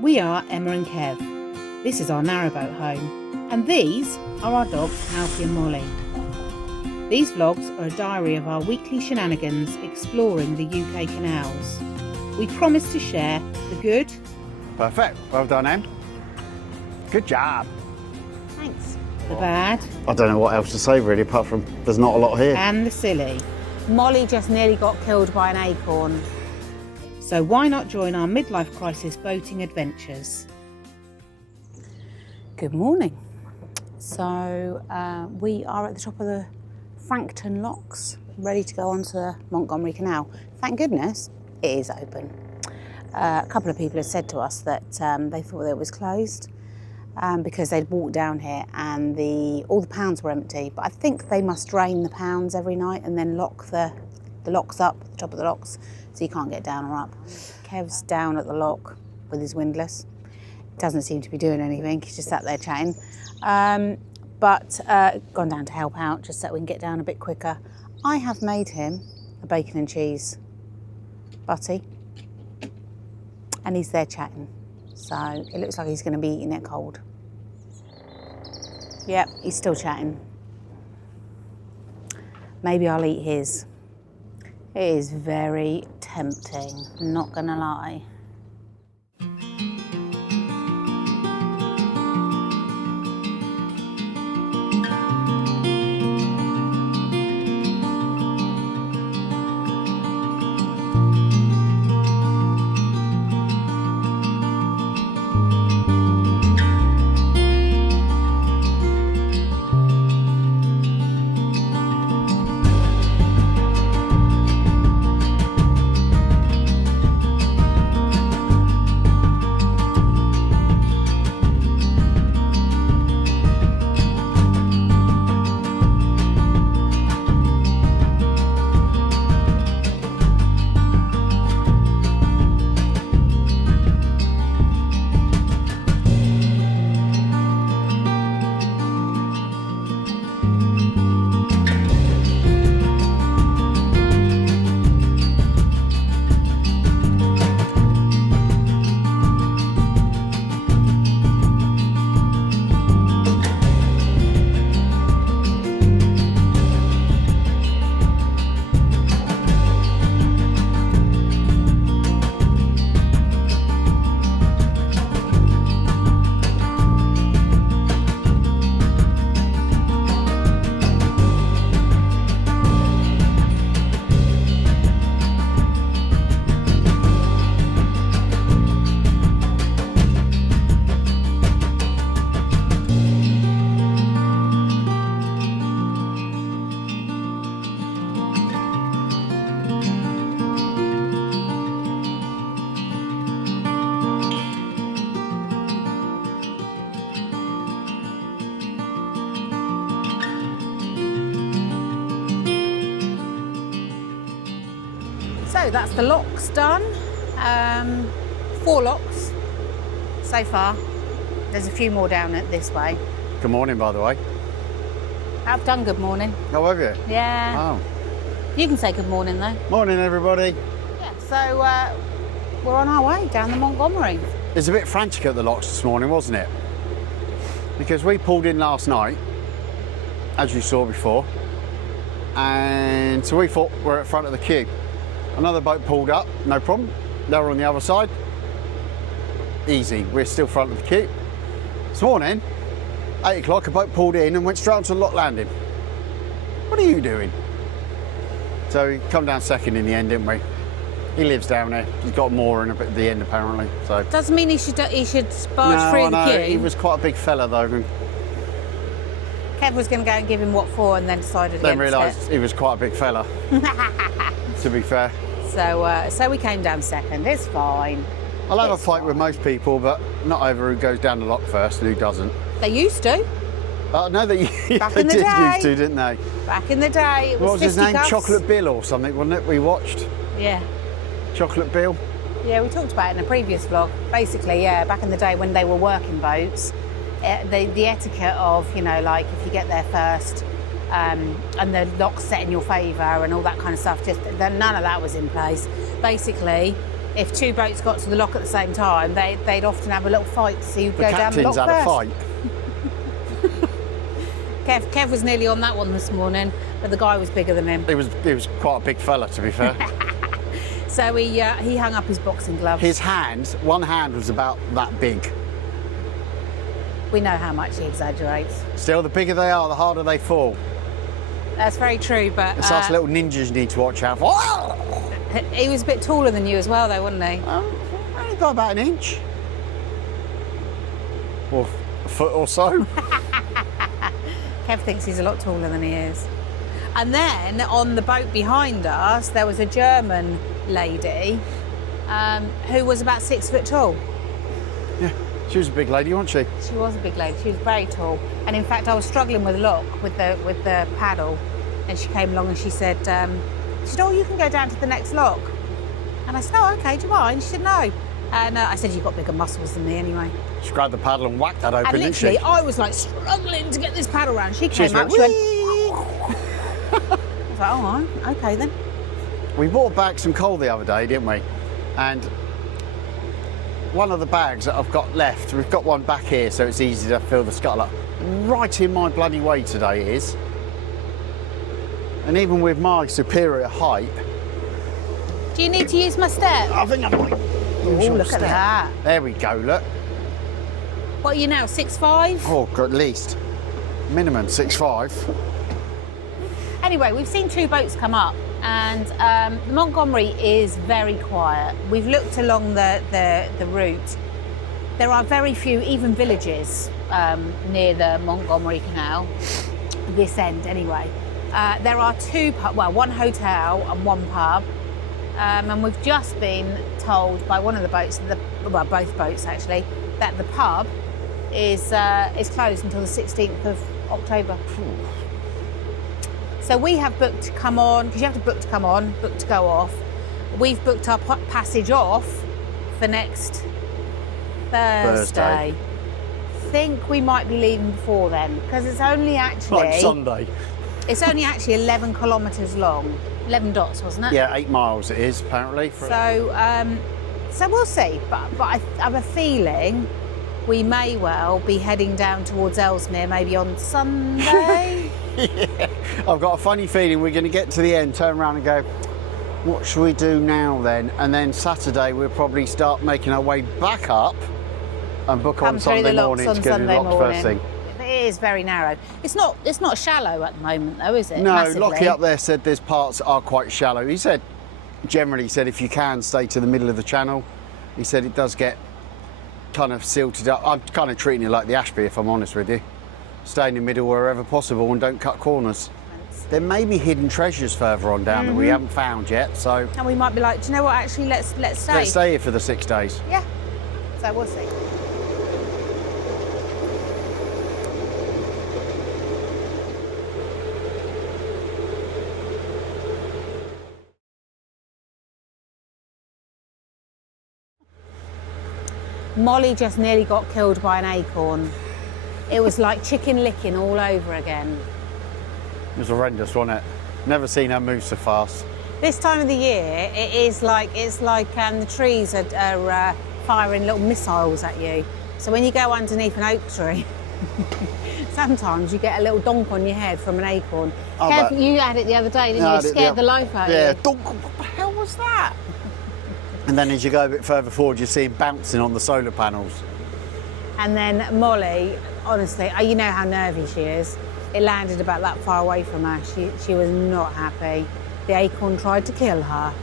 We are Emma and Kev. This is our narrowboat home, and these are our dogs Alfie and Molly. These vlogs are a diary of our weekly shenanigans exploring the UK canals. We promise to share the good. Perfect. Well done, Em. Good job. Thanks. The bad. I don't know what else to say really, apart from there's not a lot here. And the silly. Molly just nearly got killed by an acorn. So why not join our midlife crisis boating adventures? Good morning. So we are at the top of the Frankton locks, ready to go onto the Montgomery Canal. Thank goodness it is open. A couple of people have said to us that they thought it was closed because they'd walked down here and all the pounds were empty. But I think they must drain the pounds every night and then lock the locks up, the top of the locks, so you can't get down or up. Kev's down at the lock with his windlass. Doesn't seem to be doing anything, he's just sat there chatting. But gone down to help out just so we can get down a bit quicker. I have made him a bacon and cheese butty and he's there chatting. So it looks like he's going to be eating it cold. Yep, he's still chatting. Maybe I'll eat his. It is very tempting, not gonna lie. So that's the locks done. 4 locks so far. There's a few more down it this way. Good morning, by the way. I've done good morning. How have you? Yeah. Oh. You can say good morning though. Morning, everybody. Yeah, so we're on our way down the Montgomery. It was a bit frantic at the locks this morning, wasn't it? Because we pulled in last night, as you saw before, and so we thought we're at front of the queue. Another boat pulled up, no problem. They were on the other side. Easy, we're still front of the queue. This morning, 8 o'clock, a boat pulled in and went straight onto the lock landing. What are you doing? So we come down second in the end, didn't we? He lives down there. He's got more in at the end apparently. So doesn't mean he should barge through the queue. He was quite a big fella though. Kev was going to go and give him what for, and then decided against it. Then realised he was quite a big fella. To be fair. So we came down second. It's fine. I'll have a fight with most people, but not over who goes down the lock first and who doesn't. They used to. No, they Back in the did day. used to, didn't they? Back in the day, it was What was his name? fisticuffs. Chocolate Bill or something, wasn't it? We watched. Yeah. Chocolate Bill. Yeah, we talked about it in a previous vlog. Basically, yeah, back in the day when they were working boats, the etiquette of, you know, like if you get there first and the lock's set in your favour and all that kind of stuff, just none of that was in place. Basically, if two boats got to the lock at the same time, they'd often have a little fight to see who'd The go down the captain's lock had first. a fight. Kev was nearly on that one this morning, but the guy was bigger than him. He was quite a big fella, to be fair. So he hung up his boxing gloves. His hand, one hand was about that big. We know how much he exaggerates. Still, the bigger they are, the harder they fall. That's very true, but It's us little ninjas need to watch out for. he was a bit taller than you as well, though, wasn't he? Only got about an inch. Or a foot or so. Kev thinks he's a lot taller than he is. And then on the boat behind us, there was a German lady who was about 6 foot tall. Yeah, she was a big lady, wasn't she? She was a big lady. She was very tall. And in fact, I was struggling with the lock, with the paddle, and she came along and she said, "Oh, you can go down to the next lock." And I said, "Oh, okay. Do you mind?" She said, "No." And I said, "You've got bigger muscles than me, anyway." She grabbed the paddle and whacked that open, And didn't literally, she? I was like struggling to get this paddle round. She came She up. went, She went. "Whee!" I was like, "Oh, okay then." We bought back some coal the other day, didn't we? And one of the bags that I've got left, we've got one back here so it's easy to fill the scuttle up. Right in my bloody way today it is. And even with my superior height, Do you need to use my step? I think I might. Oh, look at that. There we go, look. What are you now, 6'5"? Oh, at least. Minimum 6'5". Anyway, we've seen two boats come up, and the Montgomery is very quiet. We've looked along the route. There are very few, even villages, near the Montgomery Canal, this end anyway. There are one hotel and one pub, and we've just been told by one of the boats, both boats actually, that the pub is closed until the 16th of October. So we have booked to come on, because you have to book to come on, book to go off. We've booked our passage off for next Thursday. Think we might be leaving before then, because it's only actually... Like Sunday. It's only actually 11 kilometres long. 11 dots, wasn't it? Yeah, 8 miles it is, apparently. So we'll see. But I have a feeling we may well be heading down towards Ellesmere maybe on Sunday. Yeah, I've got a funny feeling we're going to get to the end, turn around and go, what should we do now then? And then Saturday we'll probably start making our way back up and book on Sunday morning to get to the locks first thing. It is very narrow. It's not shallow at the moment though, is it? No, Massively. Lockie up there said there's parts that are quite shallow. He said, generally said if you can stay to the middle of the channel. He said it does get kind of silted up. I'm kind of treating it like the Ashby, if I'm honest with you. Stay in the middle wherever possible and don't cut corners. There may be hidden treasures further on down that we haven't found yet, so... And we might be like, do you know what, actually, let's stay. Let's stay here for the 6 days. Yeah, so we'll see. Molly just nearly got killed by an acorn. It was like chicken licking all over again. It was horrendous, wasn't it? Never seen her move so fast. This time of the year, it's like the trees are firing little missiles at you. So when you go underneath an oak tree, sometimes you get a little donk on your head from an acorn. Oh, Kev, you had it the other day, didn't you? It scared the life out of you. Yeah, donk. What the hell was that? And then as you go a bit further forward, you see him bouncing on the solar panels. And then Molly, honestly, you know how nervy she is. It landed about that far away from her. She was not happy. The acorn tried to kill her.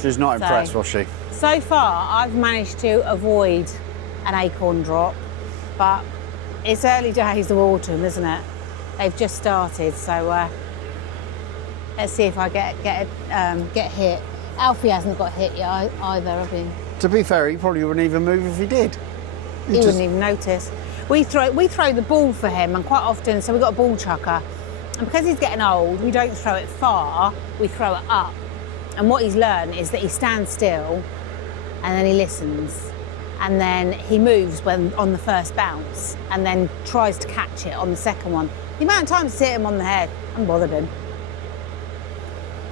She's not impressed, was she? So far, I've managed to avoid an acorn drop, but it's early days of autumn, isn't it? They've just started, so let's see if I get hit. Alfie hasn't got hit yet either, have he? To be fair, he probably wouldn't even move if he did. He wouldn't even notice. We throw the ball for him, and quite often, so we've got a ball chucker, and because he's getting old, we don't throw it far, we throw it up. And what he's learned is that he stands still, and then he listens, and then he moves when on the first bounce, and then tries to catch it on the second one. The amount of times it's hit him on the head, I haven't bothered him.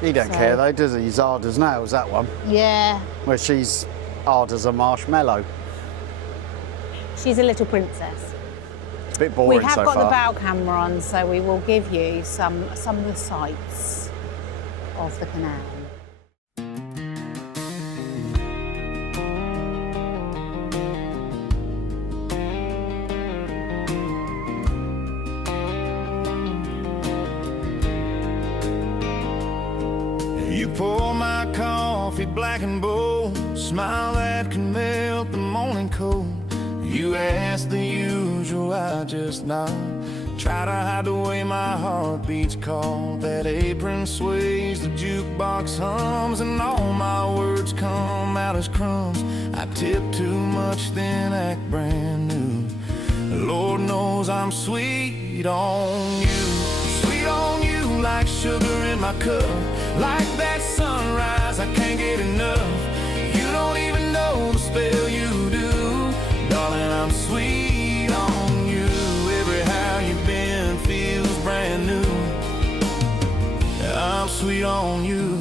He don't care though, does he? He's hard as nails, that one. Yeah. Where she's hard as a marshmallow. She's a little princess. A bit boring We have so got far. the bow camera on, so we will give you some of the sights of the canal. You pour my coffee black and bold, smile that can melt the morning cold. You ask the usual, I just nod. Try to hide the way my heart beats cold. That apron sways, the jukebox hums, and all my words come out as crumbs. I tip too much, then act brand new. Lord knows I'm sweet on you. Sweet on you like sugar in my cup. Like that sunrise, I can't get enough. You don't even know the spell you do. Darling, I'm sweet on you. Every how you've been feels brand new. I'm sweet on you.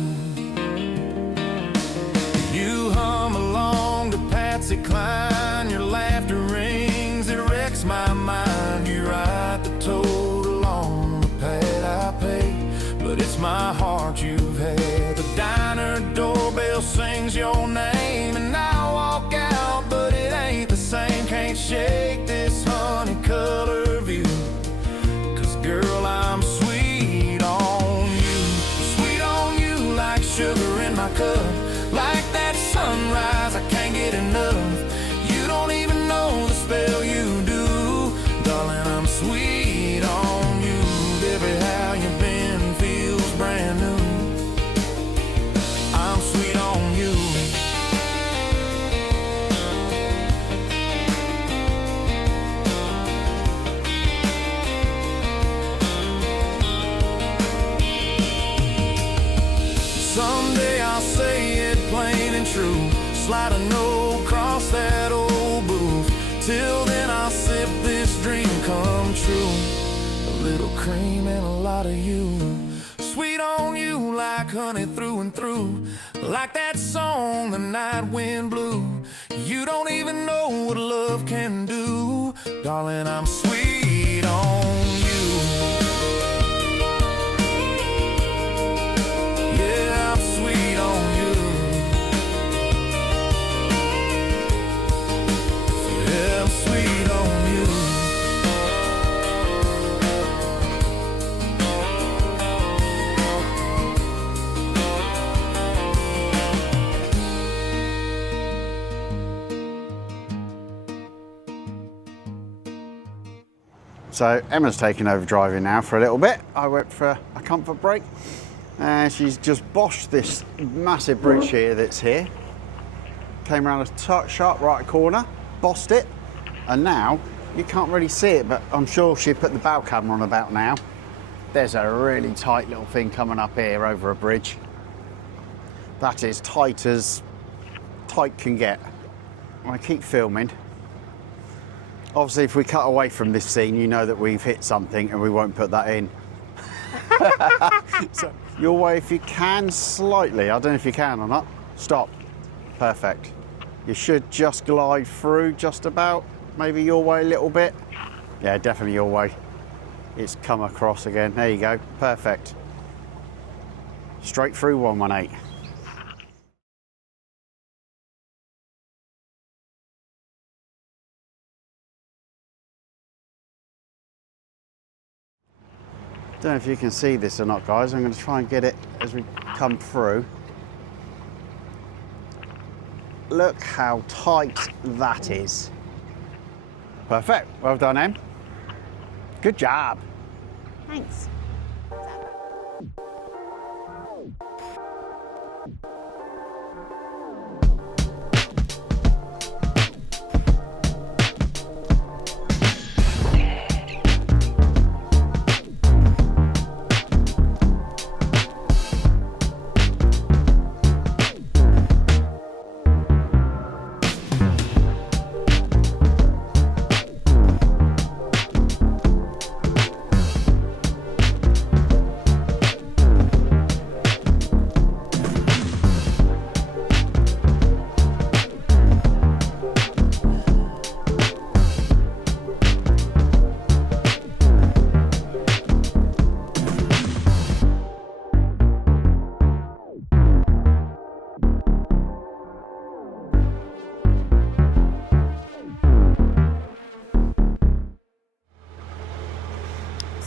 You hum along to Patsy Cline. Your laughter rings, it wrecks my mind. You write the total on the pad I pay, but it's my heart you've had. The diner doorbell sings your name, and I walk out, but it ain't the same. Can't shake this honey color view, 'cause girl, I'm sweet on you. Sweet on you like sugar in my cup. Like that sunrise, I can't get enough. You don't even know the spell you do. Darling, I'm sweet on you. Every how you've been feels brand new. I'm sweet on you. Someday I'll say it plain and true. Slide a note across that old booth. Till then I'll sip this dream come true. A little cream and a lot of you. Sweet on you like honey through and through. Like that song the night wind blew. You don't even know what love can do. Darling, I'm sweet on you. Yeah, I'm sweet on you. Yeah, I'm sweet on you. So Emma's taken over driving now for a little bit. I went for a comfort break, and she's just boshed this massive bridge here that's here. Came around a sharp right corner, bossed it, and now you can't really see it, but I'm sure she put the bow camera on about now. There's a really tight little thing coming up here over a bridge. That is tight as tight can get. I keep filming. Obviously, if we cut away from this scene, you know that we've hit something and we won't put that in. So, your way if you can, slightly. I don't know if you can or not. Stop. Perfect. You should just glide through just about. Maybe your way a little bit. Yeah, definitely your way. It's come across again. There you go. Perfect. Straight through 118. Don't know if you can see this or not, guys. I'm going to try and get it as we come through. Look how tight that is. Perfect. Well done, Em. Good job. Thanks.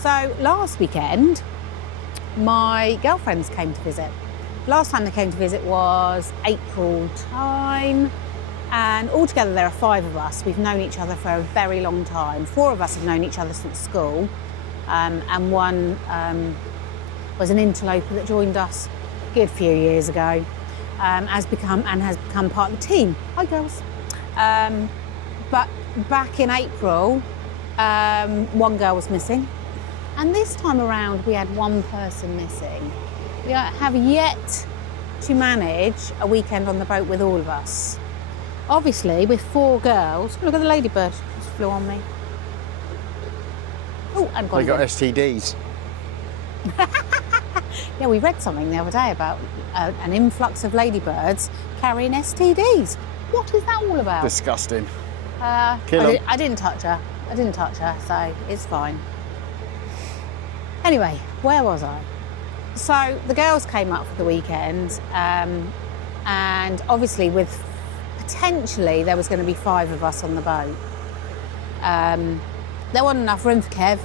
So last weekend, my girlfriends came to visit. Last time they came to visit was April time, and altogether there are 5 of us. We've known each other for a very long time. 4 of us have known each other since school, and one was an interloper that joined us a good few years ago, has become part of the team. Hi girls. But back in April, one girl was missing, and this time around we had 1 person missing. We have yet to manage a weekend on the boat with all of us. Obviously, with 4 girls, look at the ladybird just flew on me. Oh, and gone. They got STDs. Yeah, we read something the other day about an influx of ladybirds carrying STDs. What is that all about? Disgusting. I didn't touch her. So it's fine. Anyway, where was I? So the girls came up for the weekend, and obviously with potentially there was going to be 5 of us on the boat. There wasn't enough room for Kev.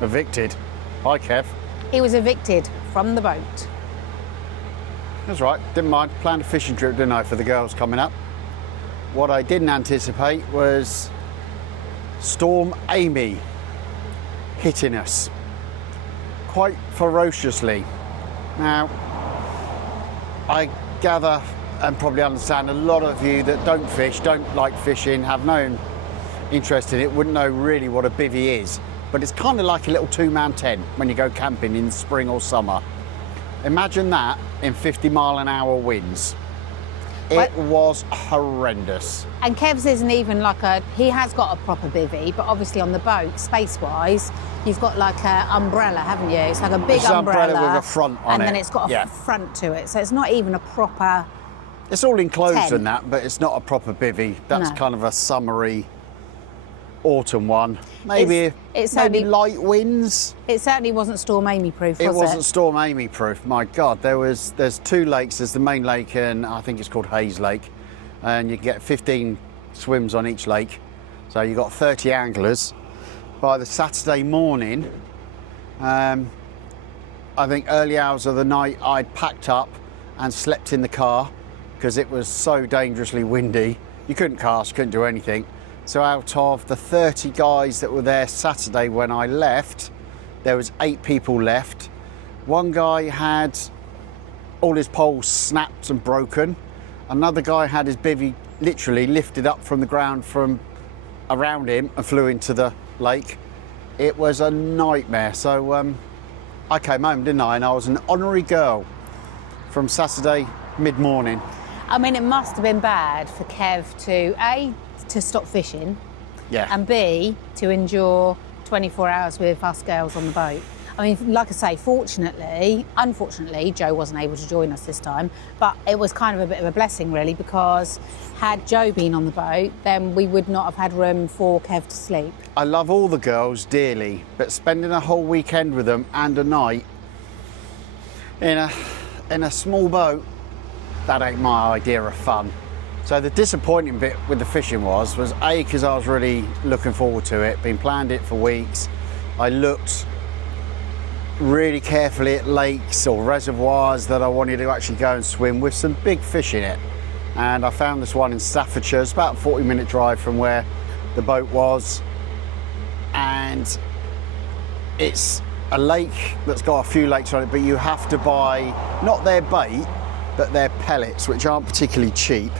Evicted. Hi, Kev. He was evicted from the boat. That's right. Didn't mind. Planned a fishing trip, didn't I, for the girls coming up. What I didn't anticipate was Storm Amy hitting us quite ferociously. Now, I gather and probably understand a lot of you that don't fish, don't like fishing, have no interest in it, wouldn't know really what a bivvy is. But it's kind of like a little 2-man tent when you go camping in spring or summer. Imagine that in 50-mile-an-hour winds. It was horrendous. And Kev's isn't even like he has got a proper bivvy, but obviously on the boat, space-wise, you've got like an umbrella, haven't you? It's like a big umbrella with a front on it. And then it's got a front to it. So it's not even a proper It's all enclosed tent. in that, but it's not a proper bivvy. That's No. kind of a summery autumn one. Maybe It's maybe only- light winds. It certainly wasn't Storm Amy proof, was it? It wasn't Storm Amy proof. My God, there's 2 lakes. There's the main lake, and I think it's called Hayes Lake, and you can get 15 swims on each lake. So you've got 30 anglers. By the Saturday morning, I think early hours of the night, I'd packed up and slept in the car because it was so dangerously windy. You couldn't cast, couldn't do anything. So out of the 30 guys that were there Saturday when I left, there was 8 people left. One guy had all his poles snapped and broken. Another guy had his bivvy literally lifted up from the ground from around him and flew into the lake. It was a nightmare. So I came home, didn't I? And I was an honorary girl from Saturday mid-morning. I mean, it must have been bad for Kev to A, to stop fishing, Yeah. and B, to endure 24 hours with us girls on the boat. I mean, like I say, unfortunately, Joe wasn't able to join us this time, but it was kind of a bit of a blessing, really, because had Joe been on the boat, then we would not have had room for Kev to sleep. I love all the girls dearly, but spending a whole weekend with them and a night in a small boat, that ain't my idea of fun. So the disappointing bit with the fishing was A, because I was really looking forward to it, been planned it for weeks. I looked really carefully at lakes or reservoirs that I wanted to actually go and swim with some big fish in it. And I found this one in Staffordshire. It's about a 40-minute drive from where the boat was. And it's a lake that's got a few lakes on it, but you have to buy not their bait, but their pellets, which aren't particularly cheap.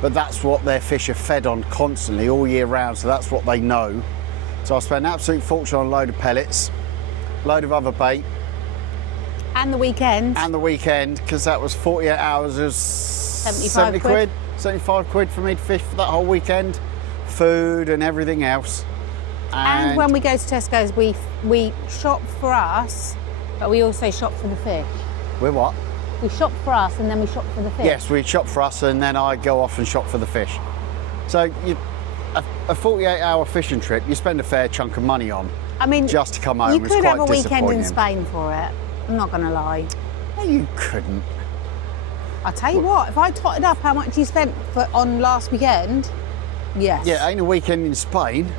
But that's what their fish are fed on constantly all year round, so that's what they know. So I spent an absolute fortune on a load of pellets, load of other bait. And the weekend. And the weekend, because that was 48 hours, it was 75 quid. 75 quid for me to fish for that whole weekend. Food and everything else. And when we go to Tesco's, we shop for us, but we also shop for the fish. We're what? We shop for us and then we shop for the fish. Yes, we shop for us and then I go off and shop for the fish. So a 48-hour fishing trip, you spend a fair chunk of money on. I mean, just to come home. You could have a weekend disappointing. in Spain for it. I'm not going to lie. No, you couldn't. I'll tell you what, if I totted up how much you spent on last weekend, yes. Yeah, ain't a weekend in Spain.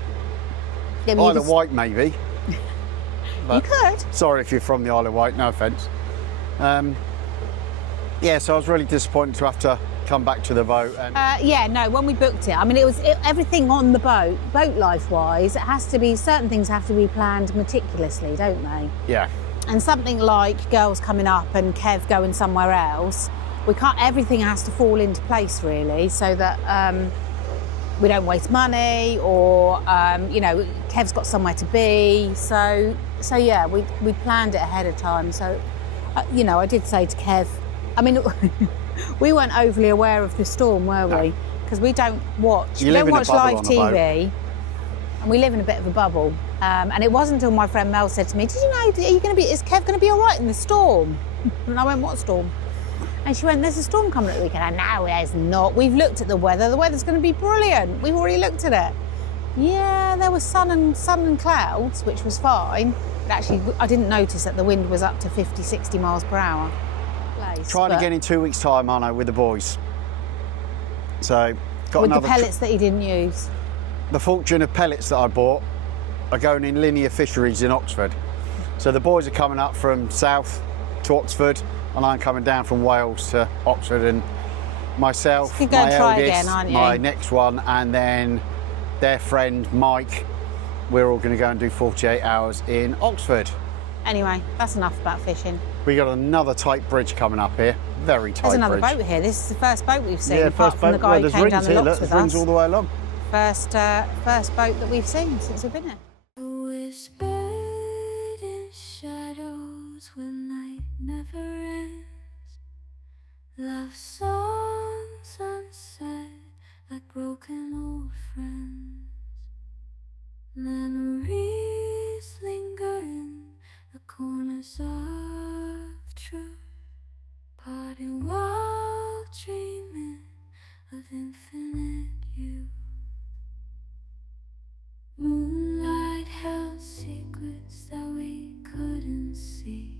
Yeah, but Isle of Wight, maybe. but You could. sorry if you're from the Isle of Wight, no offence. Yeah, so I was really disappointed to have to come back to the boat. And Yeah, no, when we booked it, I mean, everything on the boat life wise, it has to be, certain things have to be planned meticulously, don't they? yeah, And something like girls coming up and Kev going somewhere else, everything has to fall into place really, so that we don't waste money, or you know, Kev's got somewhere to be. So yeah, we planned it ahead of time. So you know, I did say to Kev, I mean, we weren't overly aware of the storm, were we? Because we don't watch live live TV, and we live in a bit of a bubble. And it wasn't until my friend Mel said to me, "Did you know? Is Kev going to be all right in the storm?" And I went, "What storm?" And she went, "There's a storm coming at the weekend." No, there's not. We've looked at the weather. The weather's going to be brilliant. We've already looked at it. Yeah, there was sun and clouds, which was fine. But actually, I didn't notice that the wind was up to 50, 60 miles per hour. Trying again in 2 weeks' time, aren't I, with the boys? So, got with another. The pellets that he didn't use. The fortune of pellets that I bought are going in linear fisheries in Oxford. So the boys are coming up from south to Oxford, and I'm coming down from Wales to Oxford, and myself, you my go try eldest, again, aren't you? my next one, and then their friend Mike, we're all going to go and do 48 hours in Oxford. Anyway, that's enough about fishing. We got another tight bridge coming up here, very tight There's another bridge. boat here. This is the first boat we've seen, Yeah, apart first from boat. the guy who There's came rings down the here, locks look, with there's rings all us. the way along. First boat that we've seen since we've been here. Whispered in shadows when night never ends. Love songs unsaid like broken old friends. Memories linger in the corners of truth, parting while dreaming of infinite youth. Moonlight held secrets that we couldn't see,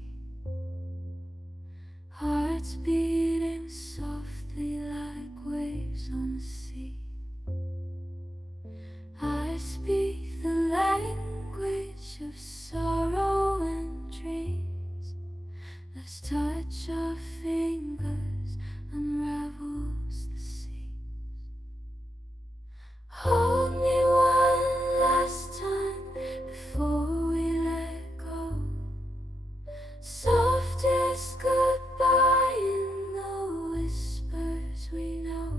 hearts beating softly like waves on the sea. I speak the language of sorrow and dreams. Let's touch our fingers unravels the seams. Hold me one last time before we let go. Softest goodbye in the whispers we know.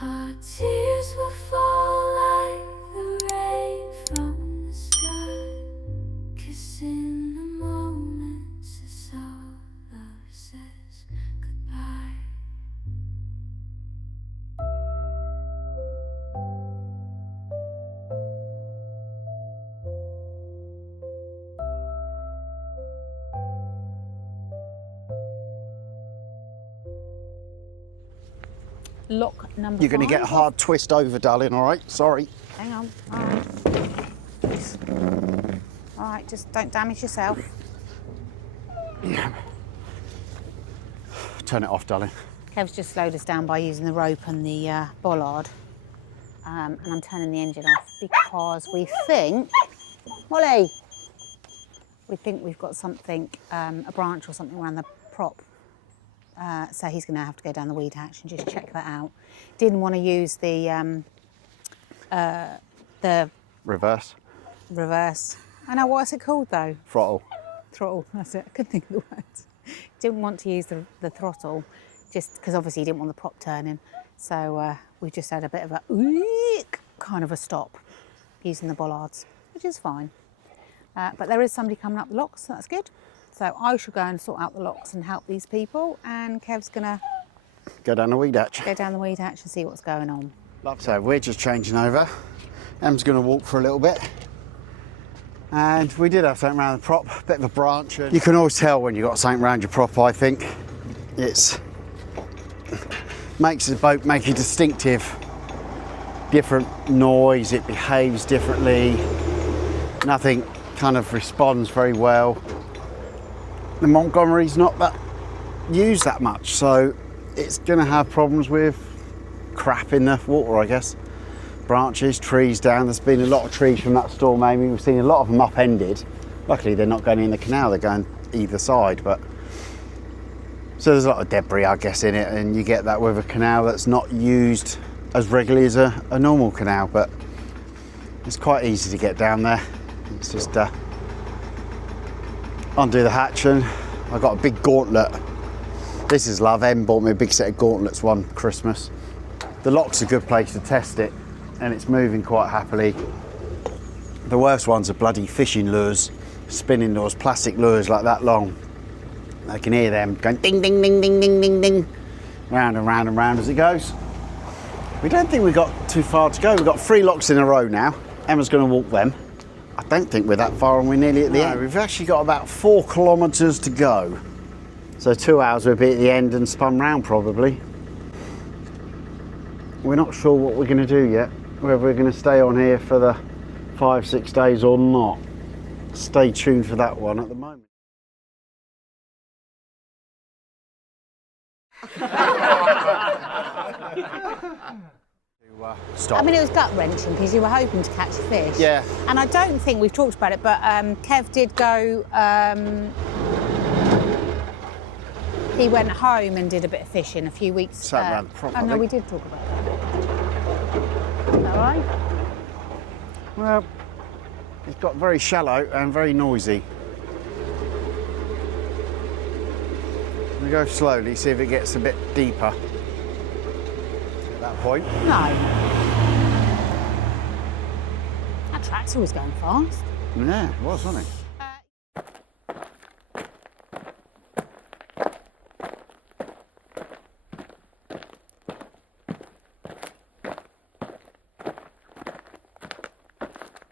Our tears will fall like the rain from the sky, kissing the moments as our love says goodbye. Lock number You're going to 5. get a hard twist over, darling, all right? Sorry. Hang on. All right, just don't damage yourself. Turn it off, darling. Kev's just slowed us down by using the rope and the bollard. And I'm turning the engine off because we think, Molly, we think we've got something, a branch or something around the prop. So he's going to have to go down the weed hatch and just check that out. Didn't want to use the Reverse. reverse. I know, what's it called though? Throttle. Throttle, that's it. I couldn't think of the words. Didn't want to use the throttle, just because obviously he didn't want the prop turning. So we just had a bit of a kind of a stop using the bollards, which is fine. But there is somebody coming up the locks, so that's good. So I shall go and sort out the locks and help these people, and Kev's gonna Go down the weed hatch. go down the weed hatch and see what's going on. So we're just changing over. Em's going to walk for a little bit. And we did have something around the prop, a bit of a branch. You can always tell when you've got something around your prop, I think. It's makes the boat make a distinctive, different noise. It behaves differently. Nothing kind of responds very well. The Montgomery's not that used that much, so it's going to have problems with crap in the water, I guess. Branches, trees down. There's been a lot of trees from that storm, Amy. We've seen a lot of them upended. Luckily they're not going in the canal, they're going either side, but so there's a lot of debris, I guess, in it, and you get that with a canal that's not used as regularly as a normal canal, but it's quite easy to get down there. It's just undo the hatch, and I got a big gauntlet. This is love. Em bought me a big set of gauntlets one Christmas. The lock's a good place to test it, and it's moving quite happily. The worst ones are bloody fishing lures, spinning lures, plastic lures like that long. I can hear them going ding, ding, ding, ding, ding, ding, ding, round and round and round as it goes. We don't think we've got too far to go. We've got 3 locks in a row now. Emma's going to walk them. I don't think we're that far, and we're nearly at the end. We've actually got about 4 kilometres to go. So 2 hours we'll be at the end and spun round probably. We're not sure what we're going to do yet, whether we're going to stay on here for the 5-6 days or not. Stay tuned for that one at the moment. Stop. I mean, it was gut-wrenching because you were hoping to catch fish. Yeah. And I don't think we've talked about it, but Kev did go. He went home and did a bit of fishing a few weeks. Sat round the prop, oh I no, think. we did talk about that. Is that right? Well, it's got very shallow and very noisy. We go slowly, see if it gets a bit deeper at that point. No. That tractor was going fast. Yeah, it was, wasn't it?